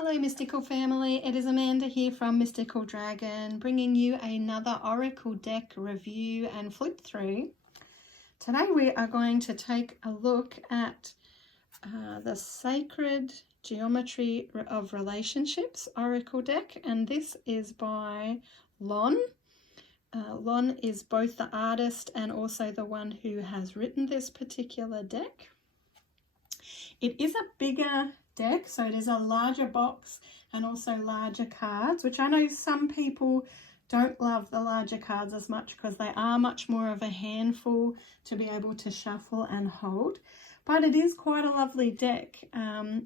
Hello Mystical family, it is Amanda here from Mystical Dragon, bringing you another Oracle deck review and flip through. Today we are going to take a look at the Sacred Geometry of Relationships Oracle deck, and this is by Lon. Lon is both the artist and also the one who has written this particular deck. It is a bigger deck, so it is a larger box and also larger cards, which I know some people don't love the larger cards as much because they are much more of a handful to be able to shuffle and hold. But it is quite a lovely deck,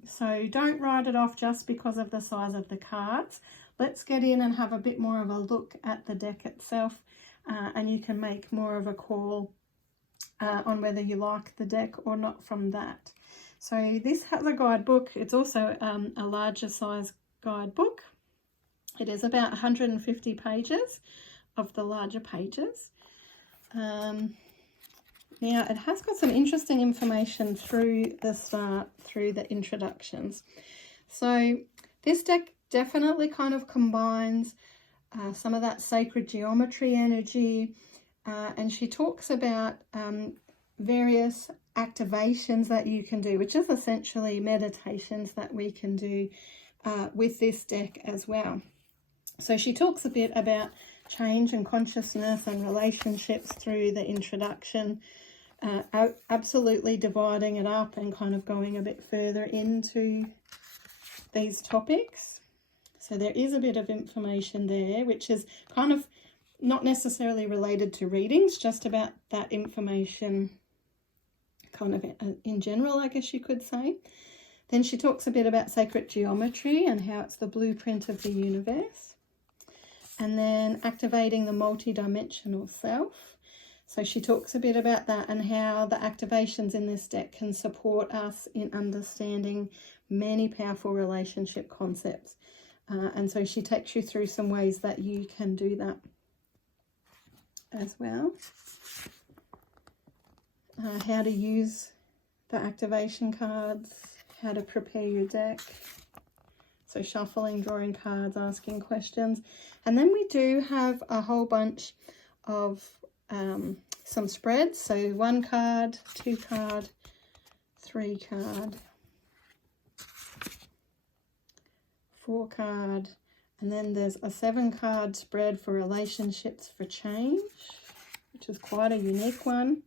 so don't write it off just because of the size of the cards. Let's get in and have a bit more of a look at the deck itself, and you can make more of a call on whether you like the deck or not from that. So this has a guidebook. It's also a larger size guidebook. It is about 150 pages of the larger pages. Now it has got some interesting information through the start, through the introductions. So this deck definitely kind of combines some of that sacred geometry energy, and she talks about various activations that you can do, which is essentially meditations that we can do with this deck as well. So she talks a bit about change and consciousness and relationships through the introduction, absolutely dividing it up and kind of going a bit further into these topics. So there is a bit of information there, which is kind of not necessarily related to readings, just about that information kind of in general, I guess you could say. Then she talks a bit about sacred geometry and how it's the blueprint of the universe. And then activating the multi-dimensional self. So she talks a bit about that and how the activations in this deck can support us in understanding many powerful relationship concepts. And so she takes you through some ways that you can do that as well. How to use the activation cards, how to prepare your deck. So shuffling, drawing cards, asking questions. And then we do have a whole bunch of some spreads. So 1 card, 2 card, 3 card, 4 card. And then there's a 7 card spread for relationships for change, which is quite a unique one.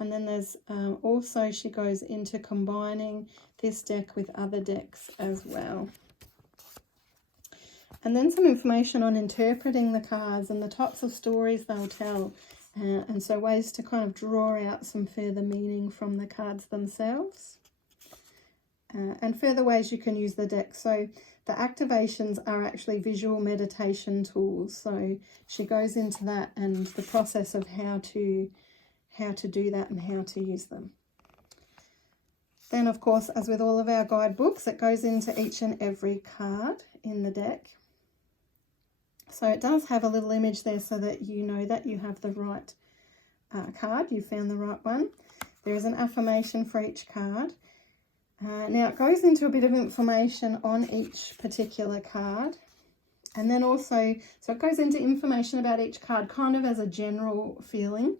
And then there's also, she goes into combining this deck with other decks as well. And then some information on interpreting the cards and the types of stories they'll tell. And so ways to kind of draw out some further meaning from the cards themselves. And further ways you can use the deck. So the activations are actually visual meditation tools. So she goes into that and the process of how to do that and how to use them. Then, of course, as with all of our guidebooks, it goes into each and every card in the deck. So it does have a little image there so that you know that you have the right card, you found the right one. There is an affirmation for each card. Now it goes into a bit of information on each particular card. And then also, so it goes into information about each card kind of as a general feeling.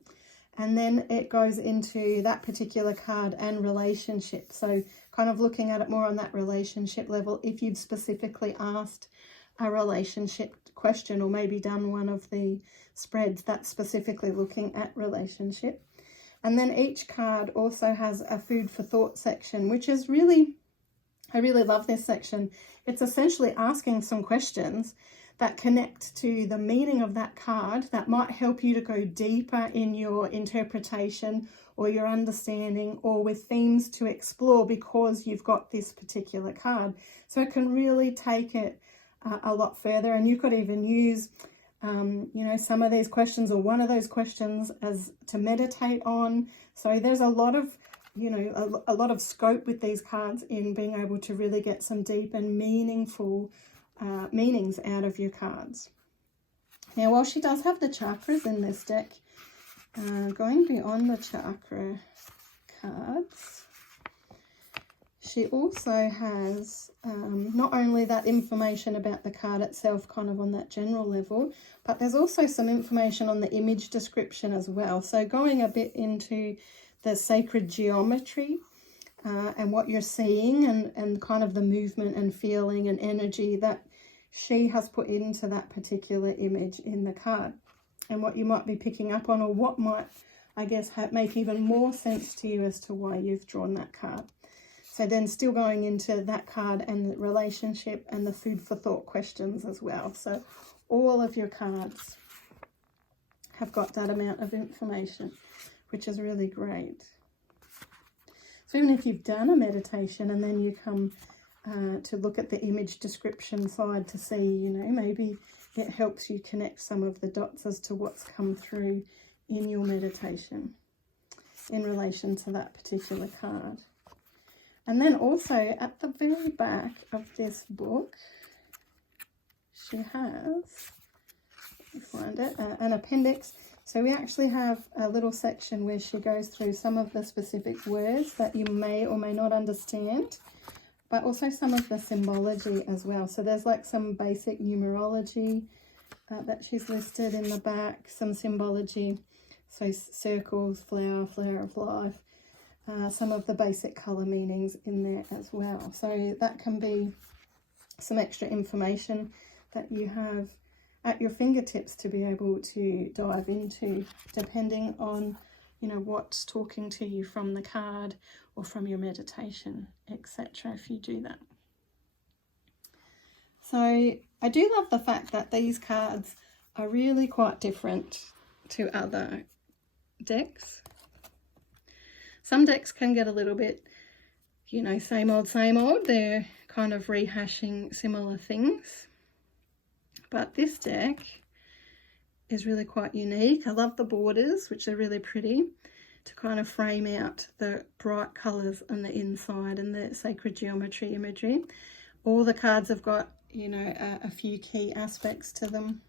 And then it goes into that particular card and relationship. So kind of looking at it more on that relationship level. If you've specifically asked a relationship question or maybe done one of the spreads that's specifically looking at relationship. And then each card also has a food for thought section, which is really, I really love this section. It's essentially asking some questions that connect to the meaning of that card that might help you to go deeper in your interpretation or your understanding, or with themes to explore because you've got this particular card. So it can really take it a lot further, and you could even use some of these questions or one of those questions as to meditate on. So there's a lot of a lot of scope with these cards in being able to really get some deep and meaningful meanings out of your cards. Now, while she does have the chakras in this deck, going beyond the chakra cards, she also has not only that information about the card itself kind of on that general level, but there's also some information on the image description as well. So going a bit into the sacred geometry and what you're seeing and kind of the movement and feeling and energy that she has put into that particular image in the card, and what you might be picking up on, or what might, I guess, make even more sense to you as to why you've drawn that card. So then still going into that card and the relationship and the food for thought questions as well. So all of your cards have got that amount of information, which is really great. So even if you've done a meditation and then you come to look at the image description side to see, you know, maybe it helps you connect some of the dots as to what's come through in your meditation in relation to that particular card. And then also at the very back of this book, she has, let me find it, an appendix. So we actually have a little section where she goes through some of the specific words that you may or may not understand, but also some of the symbology as well. So there's like some basic numerology that she's listed in the back, some symbology, so circles, flower, flower of life, some of the basic colour meanings in there as well. So that can be some extra information that you have at your fingertips to be able to dive into, depending on, you know, what's talking to you from the card or from your meditation, etc., if you do that. So I do love the fact that these cards are really quite different to other decks. Some decks can get a little bit, you know, same old, same old. They're kind of rehashing similar things. But this deck is really quite unique. I love the borders, which are really pretty, to kind of frame out the bright colours on the inside and the sacred geometry imagery. All the cards have got, you know, a few key aspects to them.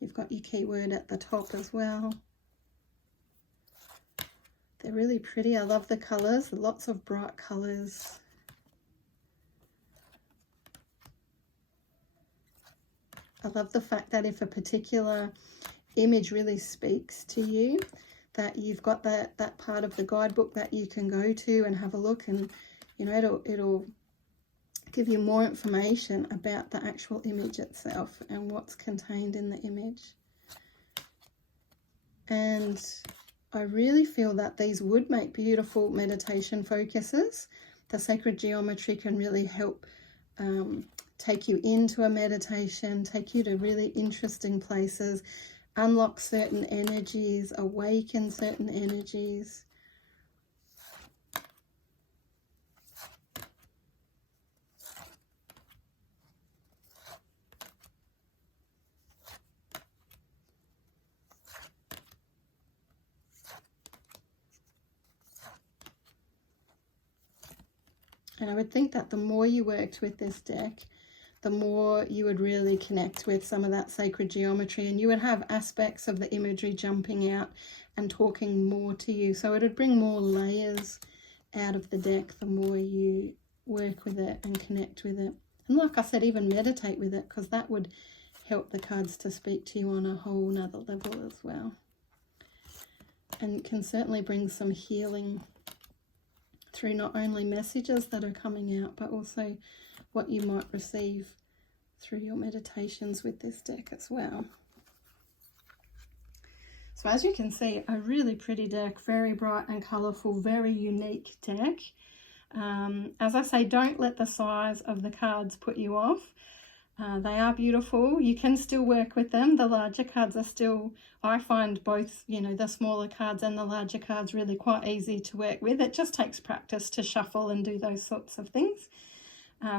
You've got your keyword at the top as well. They're really pretty. I love the colours, lots of bright colours. I love the fact that if a particular image really speaks to you, that you've got that part of the guidebook that you can go to and have a look, and, you know, it'll give you more information about the actual image itself and what's contained in the image. And I really feel that these would make beautiful meditation focuses. The sacred geometry can really help take you into a meditation, take you to really interesting places, unlock certain energies, awaken certain energies. And I would think that the more you worked with this deck, the more you would really connect with some of that sacred geometry, and you would have aspects of the imagery jumping out and talking more to you. So it would bring more layers out of the deck the more you work with it and connect with it. And like I said, even meditate with it, because that would help the cards to speak to you on a whole nother level as well. And can certainly bring some healing through not only messages that are coming out, but also what you might receive through your meditations with this deck as well. So as you can see, a really pretty deck, very bright and colourful, very unique deck. As I say, don't let the size of the cards put you off. They are beautiful. You can still work with them. The larger cards are still, I find both, you know, the smaller cards and the larger cards really quite easy to work with. It just takes practice to shuffle and do those sorts of things.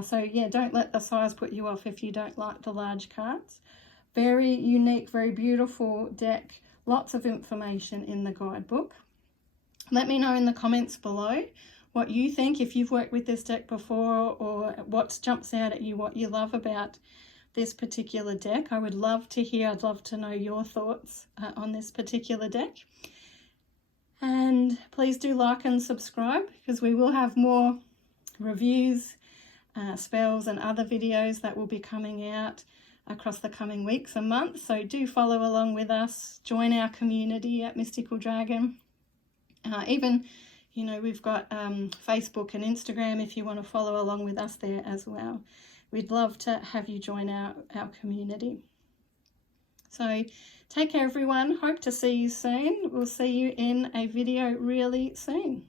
So yeah, don't let the size put you off if you don't like the large cards. Very unique, very beautiful deck. Lots of information in the guidebook. Let me know in the comments below what you think, if you've worked with this deck before, or what jumps out at you, what you love about this particular deck. I would love to hear, I'd love to know your thoughts on this particular deck. And please do like and subscribe, because we will have more reviews, spells and other videos that will be coming out across the coming weeks and months. So do follow along with us, join our community at Mystical Dragon. Even, you know, we've got Facebook and Instagram if you want to follow along with us there as well. We'd love to have you join our community. So take care everyone, hope to see you soon. We'll see you in a video really soon.